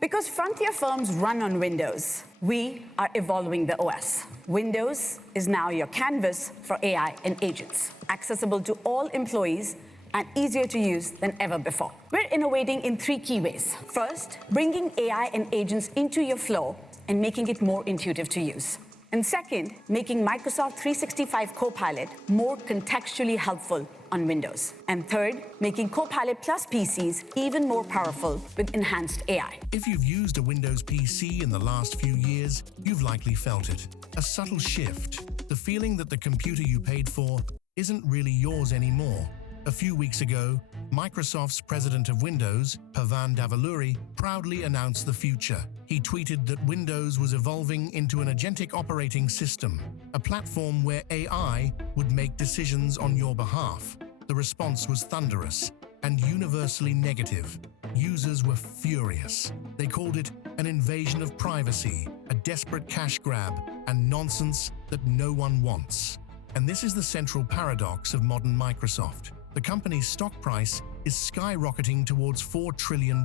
Because frontier firms run on Windows, we are evolving the OS. Windows is now your canvas for AI and agents, accessible to all employees and easier to use than ever before. We're innovating in 3 key ways. First, bringing AI and agents into your flow and making it more intuitive to use. And second, making Microsoft 365 Copilot more contextually helpful on Windows. And third, making Copilot Plus PCs even more powerful with enhanced AI. If you've used a Windows PC in the last few years, you've likely felt it. A subtle shift. The feeling that the computer you paid for isn't really yours anymore. A few weeks ago, Microsoft's president of Windows, Pavan Davuluri, proudly announced the future. He tweeted that Windows was evolving into an agentic operating system, a platform where AI would make decisions on your behalf. The response was thunderous and universally negative. Users were furious. They called it an invasion of privacy, a desperate cash grab, and nonsense that no one wants. And this is the central paradox of modern Microsoft. The company's stock price is skyrocketing towards $4 trillion,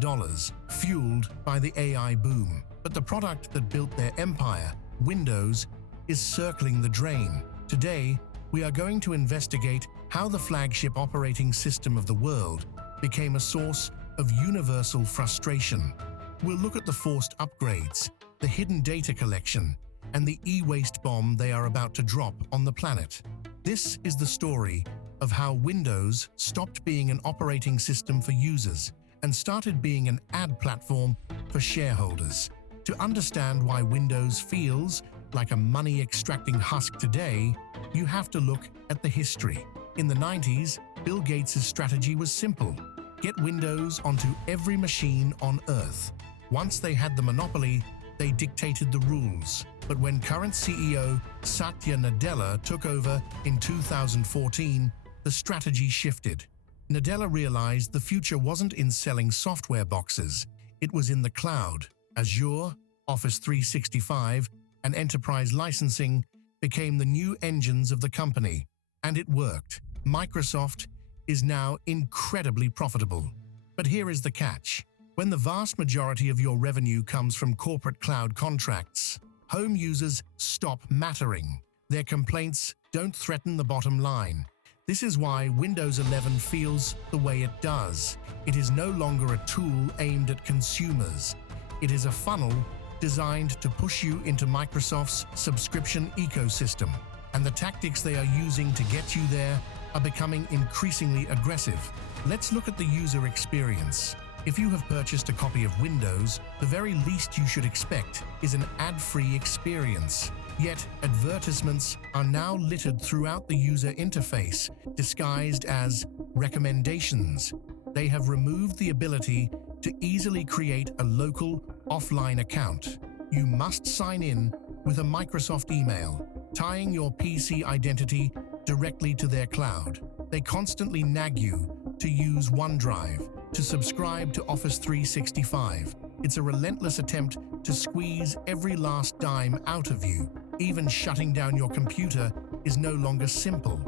fueled by the AI boom. But the product that built their empire, Windows, is circling the drain. Today, we are going to investigate how the flagship operating system of the world became a source of universal frustration. We'll look at the forced upgrades, the hidden data collection, and the e-waste bomb they are about to drop on the planet. This is the story of how Windows stopped being an operating system for users and started being an ad platform for shareholders. To understand why Windows feels like a money-extracting husk today, you have to look at the history. In the 90s, Bill Gates' strategy was simple: get Windows onto every machine on Earth. Once they had the monopoly, they dictated the rules. But when current CEO Satya Nadella took over in 2014, the strategy shifted. Nadella realized the future wasn't in selling software boxes, it was in the cloud. Azure, Office 365, and enterprise licensing became the new engines of the company. And it worked. Microsoft is now incredibly profitable. But here is the catch. When the vast majority of your revenue comes from corporate cloud contracts, home users stop mattering. Their complaints don't threaten the bottom line. This is why Windows 11 feels the way it does. It is no longer a tool aimed at consumers. It is a funnel designed to push you into Microsoft's subscription ecosystem. And the tactics they are using to get you there are becoming increasingly aggressive. Let's look at the user experience. If you have purchased a copy of Windows, the very least you should expect is an ad-free experience. Yet, advertisements are now littered throughout the user interface, disguised as recommendations. They have removed the ability to easily create a local, offline account. You must sign in with a Microsoft email, tying your PC identity directly to their cloud. They constantly nag you to use OneDrive, to subscribe to Office 365. It's a relentless attempt to squeeze every last dime out of you. Even shutting down your computer is no longer simple.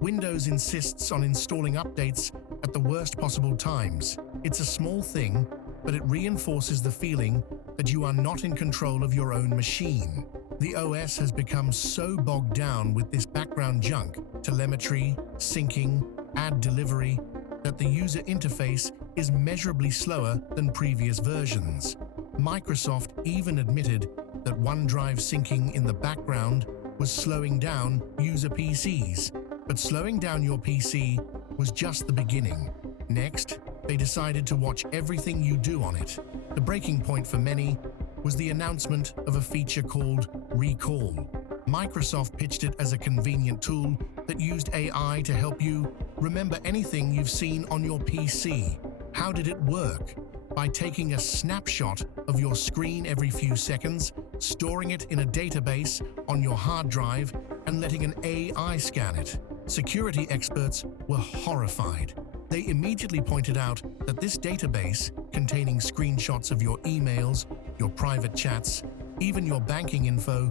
Windows insists on installing updates at the worst possible times. It's a small thing, but it reinforces the feeling that you are not in control of your own machine. The OS has become so bogged down with this background junk, telemetry, syncing, ad delivery, that the user interface is measurably slower than previous versions. Microsoft even admitted that OneDrive syncing in the background was slowing down user PCs. But slowing down your PC was just the beginning. Next, they decided to watch everything you do on it. The breaking point for many was the announcement of a feature called Recall. Microsoft pitched it as a convenient tool that used AI to help you remember anything you've seen on your PC. How did it work? By taking a snapshot of your screen every few seconds, storing it in a database on your hard drive, and letting an AI scan it. Security experts were horrified. They immediately pointed out that this database, containing screenshots of your emails, your private chats, even your banking info,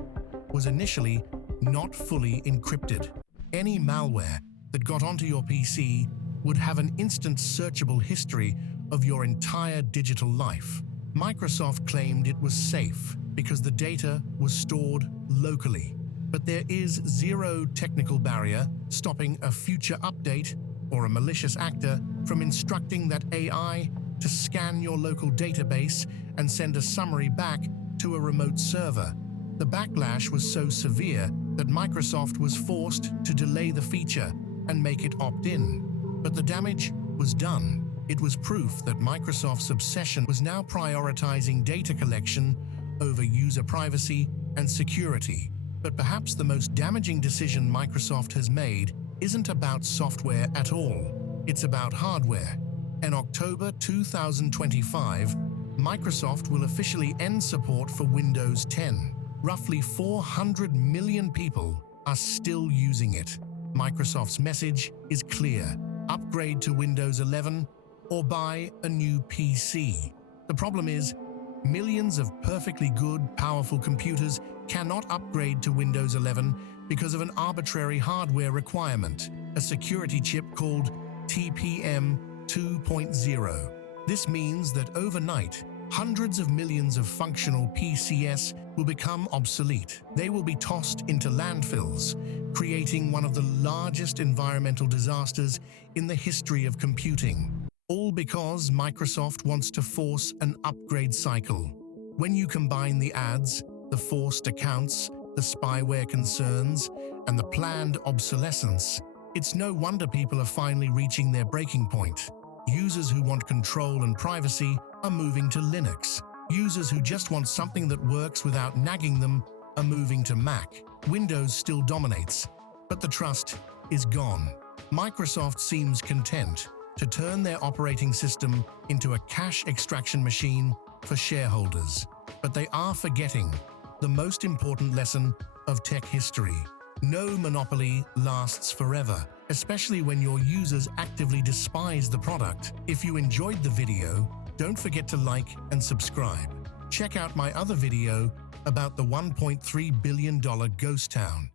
was initially not fully encrypted. Any malware that got onto your PC would have an instant searchable history of your entire digital life. Microsoft claimed it was safe because the data was stored locally. But there is zero technical barrier stopping a future update or a malicious actor from instructing that AI to scan your local database and send a summary back to a remote server. The backlash was so severe that Microsoft was forced to delay the feature and make it opt-in. But the damage was done. It was proof that Microsoft's obsession was now prioritizing data collection over user privacy and security. But perhaps the most damaging decision Microsoft has made isn't about software at all. It's about hardware. In October 2025, Microsoft will officially end support for Windows 10. Roughly 400 million people are still using it. Microsoft's message is clear: upgrade to Windows 11 or buy a new PC. The problem is, millions of perfectly good, powerful computers cannot upgrade to Windows 11 because of an arbitrary hardware requirement, a security chip called TPM 2.0. This means that overnight, hundreds of millions of functional PCs will become obsolete. They will be tossed into landfills, creating one of the largest environmental disasters in the history of computing. All because Microsoft wants to force an upgrade cycle. When you combine the ads, the forced accounts, the spyware concerns, and the planned obsolescence, it's no wonder people are finally reaching their breaking point. Users who want control and privacy are moving to Linux. Users who just want something that works without nagging them are moving to Mac. Windows still dominates, but the trust is gone. Microsoft seems content to turn their operating system into a cash extraction machine for shareholders. But they are forgetting the most important lesson of tech history. No monopoly lasts forever, especially when your users actively despise the product. If you enjoyed the video, don't forget to like and subscribe. Check out my other video about the $1.3 billion ghost town.